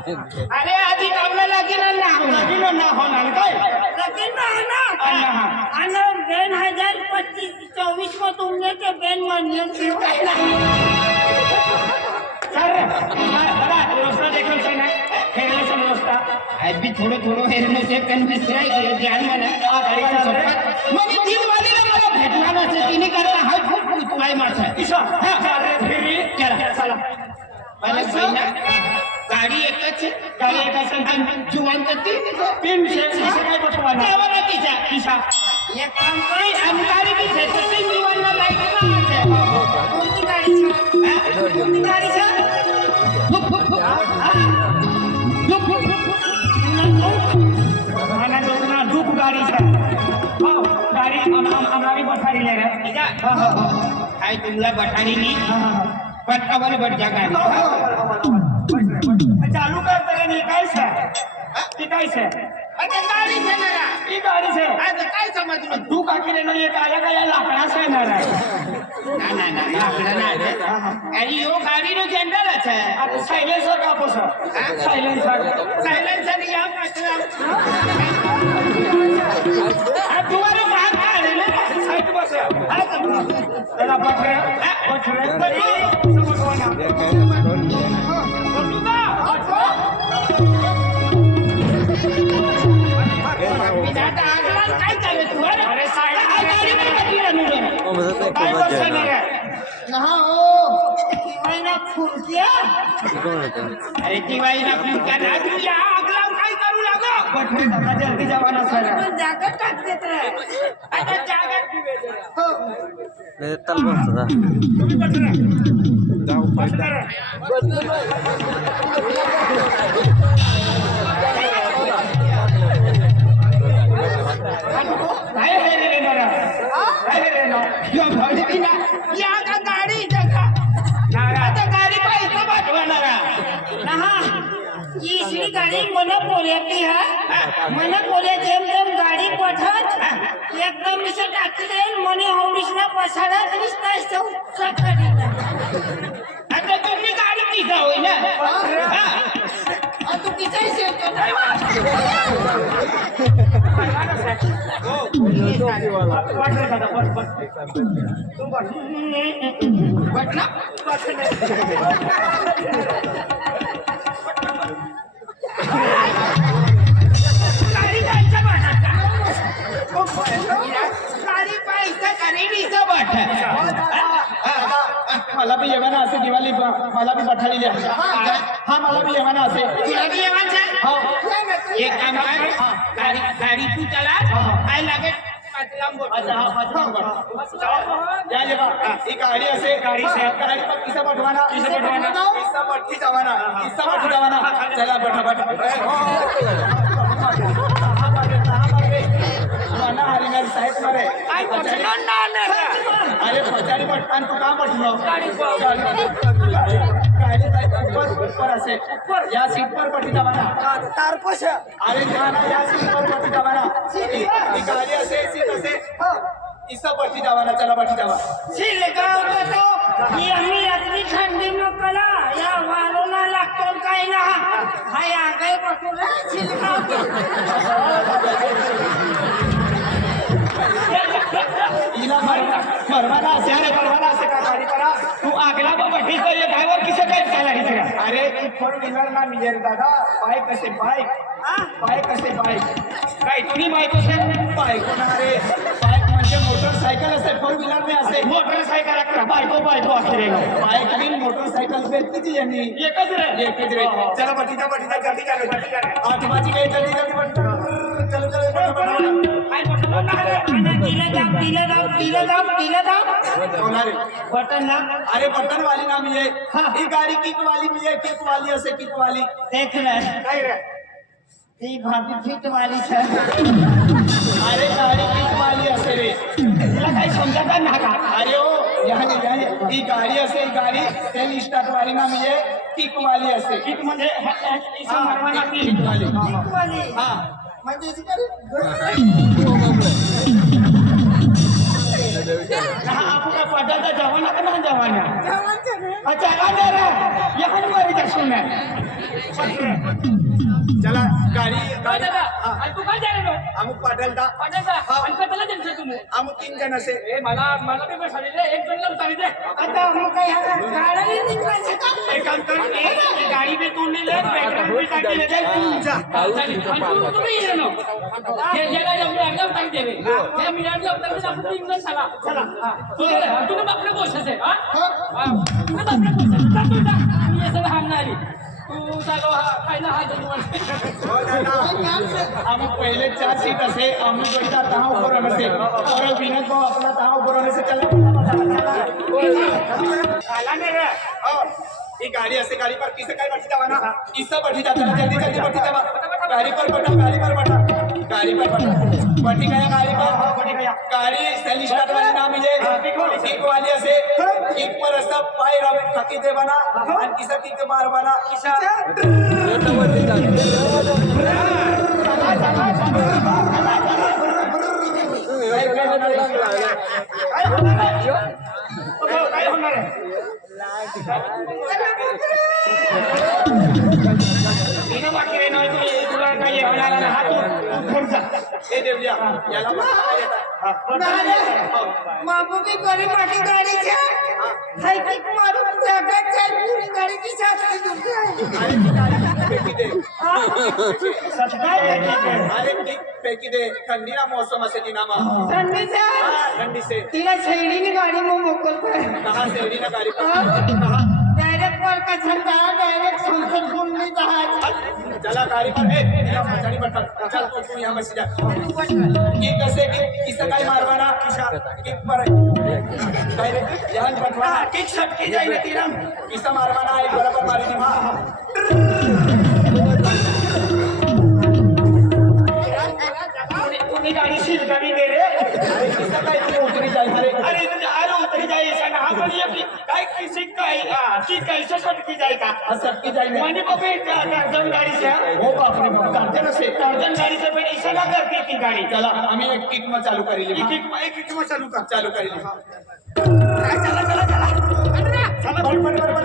अरे आधी कामला लागेल ना होणार काय लगीन ना आणि 2025-24 में तुमने के बेन मानियन क्यों सर बड़ा रोस्ता देखो से ना हेरले से रोस्ता अभी थोड़ो हेरने से कन्विंस है कि ध्यान में ना गाड़ी का सोफा मनी दिल वाली ना मला भेटवाना से तिने करता हाय खूप तुम्हारी मार है ईशा अरे फिर चला चला पहले पहिला गाड़ी एकच जुवान का तीन से काय बटवाना त्यावर किसा ईशा एक काम कर आणि गाडी की से तीन जुवान ना लाईक ना कोणती गाडी छे कोणती गाडी छे माना दोना दुप गाड़ी छे हां गाड़ी हमारी बठारी ले रहा ठीक है हाय तुमला बठारी नी पण अवल बढ़ जा गाड़ी चालू कर तेरे ने काय छे ती काय छे अरे गाड़ी छे ना ई गाड़ी छे अरे काय समजलो तू का केले ना एक आया काय लाकडा छे ना रे ना लाकडा ना रे अरे यो गाड़ी नो जनरल छे अब सायलेन्सर का पोसो सायलेन्सर या कचरा अब तुम्हारे बात आ रे ना साइड बस हां तेरा पकड़े समझवाना काय चालू तू अरे साइड गाड़ी में बदला नु काय बस नाही ना ओ महिना खुर्च्या अरे दिवाळी ना फुलका ना तू या अगला काय करू लागो बटरे दादा जल्दी जवाना सर पण जागा टाक देत रे आता जागा हो ले तल बसदा तुम्ही बटरे जाऊ फायदा काय रे नरा काय रे नो यो भाडी बिना या का गाडी जगा नारा आता गाडी पैसा पाठवणारा ना इसली गाडी मन पोऱ्यातली हा मन पोऱ्या जेम गाडी पठत एकदम इसे टाकी देईल मने हौडीसना पसाडा दिसता सकाळी आता तुम्ही गाडी पिता होय ना तू किती शेवतो बटला गाडी कायचा बाटा गाडी पैसा खरेदीचा बाटा मला भी येवाना असे दिवाळी मला भी बठाली द्या हा मला भी येवाना असे तुला भी येवाना हो एक काम कर गाडी तू चला काय लागे अच्छा हा या ये बा ही गाडी असे गाडी गाडी पर किसा बठवाना किसा मट्टी जावाना चला बठा ना हरिनाथ साहेब मरे काय बठना ना अरे पचारी बटकान तू का बठलो गाडी ऊपर असे या सीट पर बठी जावाना तार पश अरे जाना या सीट पर बठी जावाना ही गाडी असे सीट असे इसा बठी जावाना चला बठी जावा शिलगाव तो यही अगदी थंडी नकला या वारोला लागतो काय ना हाय आगाय बसून शिलगाव इला मरवाना असे अरे मरवाना असे का गाडी करा तू आगला बठी कर ये ड्रायव्हर किसे काय चाला रे अरे ई फोर व्हीलर ना मियर दादा बाइक कसे बाइक काय तुम्ही बाइक कसे बाइक ना रे बाइक म्हणजे मोटरसायकल असे फोर व्हीलर में असे मोटरसायकल का बाइक असे रे बाइक आणि मोटरसायकल पे किती यांनी एकच रे चला बटीचा जल्दी चालू आज माझी काय जल्दी चलो काय बटन ना रे दिले दाम बटन ना अरे बटन वाली नाम ये ही गाड़ी किक वाली असे किक वाली देख रे काय रे ती भाभी फिट वाली छे अरे गाड़ी किक वाली असे रे तुला काय समजता ना का अरे ओ यहाँ ही गाड़ी असे ही गाड़ी तेल स्टार्ट वाली नाम ये किक वाली असे किक म्हणजे इसे मारवाना किक वाली हां म्हणजे इसे करे आपका पता था जवान जवाना का ना जवाना जवानचं रे. अच्छा का दे रे यहाँ मारी जा सुने चला गाडी काय दादा आणि तू काय जायला अमुक पाटलदा पाठायचा आणि कशाला त्यांचं तुम्ही अमुक 3 जण असे ए मला बी सांगितलं एक जण लावून सांगितले आता मग काय गाडी निघवायचं का? एक काम कर ए, गाडी भी तोडली ले पेट्रोल भी टाकी ले जाए तुमचा तुम्ही ये ना हे जगा एकदम टाक देवे हे मिळालं तर आपण तीन जण चला चला तुम्ही बापरे गोष्ट आहे हा तुम्ही बापरे गोष्ट जा तू जा मी असं हाणणारी तू चालो हा काय ना हा जणवण अमुक पहले 4 सीट असे अमुक बैठा तहा ऊपर नसे और बिना को अपना तहा ऊपर नसे चला आला नहीं रे ही गाडी असे गाडी पर किसे काय बैठी जावाना किसा बैठी जाता जल्दी जल्दी बैठी जावा गाडी पर बैठा गाडी पर बैठा बैठी गया गाडी पर बैठी गया गाडी सेल स्टार्ट वाली ना मिले किक वाली असे किक पर असा पाय रवे थकी देवाना आणि किसा किक मारवाना किसा काय होणार आहे तिनं बाकी रे नाही तू तुला काही होणार नाही हा तू पुढचा ए देवल्या याला बाबू बी बरी माझी गाडीच्या हायकिक मारून जगात जाईल पुरी गाडीची साखळी दुखते फेकी दे सत्कार आहे अरे किक फेकी दे थंडी ना मौसम असे की नामा थंडीच्या ठंडी से तिला शैलीने गाडी मग मोकलतोय कहा से एडी ना गाडी पर डायरेक्ट वर का झंडा डायरेक्ट संसद घूमने जहाज चला गाडी पर ए तिला मचानी बैठा चल तू यहाँ बस जा किक कसे किसा काय मारवाना किसा किक पर डायरेक्ट यहाँ बैठवाना किक सटकी जाई ना तिला किसा मारवाना एक बराबर मारी दे हां तुम्ही गाडी शील गाडी दे रे अरे किसा काय तू उतरी जाई अरे अरे उतरी जाए ऐसा ना हाँ बोलिए कि काय किसी का की कैसे सटकी जाए का सबकी जाई में मानी बापे दर्जन गाड़ी से हो बाप रे बाप दर्जन से दर्जन गाड़ी से फिर ऐसा ना करती थी गाड़ी चला आम्ही एक किक में चालू करी ली एक एक में चालू कर चालू करी ली चला चला चला चला चला